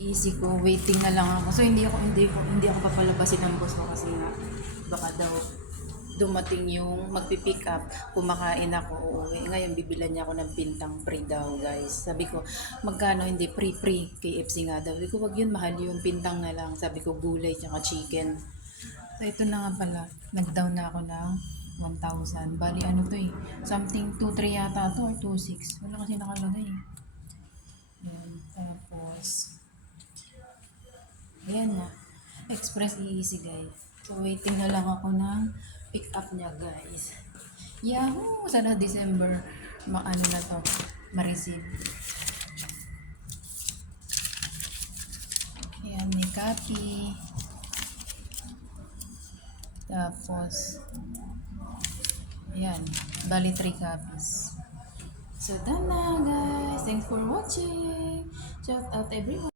Easy ko, waiting na lang ako. So hindi ako papalabasin ng boss ko kasi nga baka daw dumating yung magpi-pick up, kumakain ako, uuwi. Ngayon bibilan niya ako ng bintang free daw, guys. Sabi ko, magkano hindi free KFC nga daw. Sabi ko, wag yun, mahal yung bintang na lang. Sabi ko, gulay tsaka chicken. So ito na nga pala, nag-down na ako ng 1,000. Bali ano to eh, something 2,3 yata to or 2,6. Wala kasi nakalagay eh. Yan, tapos ayan na. Express easy guys. So waiting na lang ako ng pick up niya guys. Yahoo! Sana December maano na to, ma-receive. Ayan, may copy. Tapos ayan, bali 3 copies. So done na guys. Thanks for watching. Shout out everyone.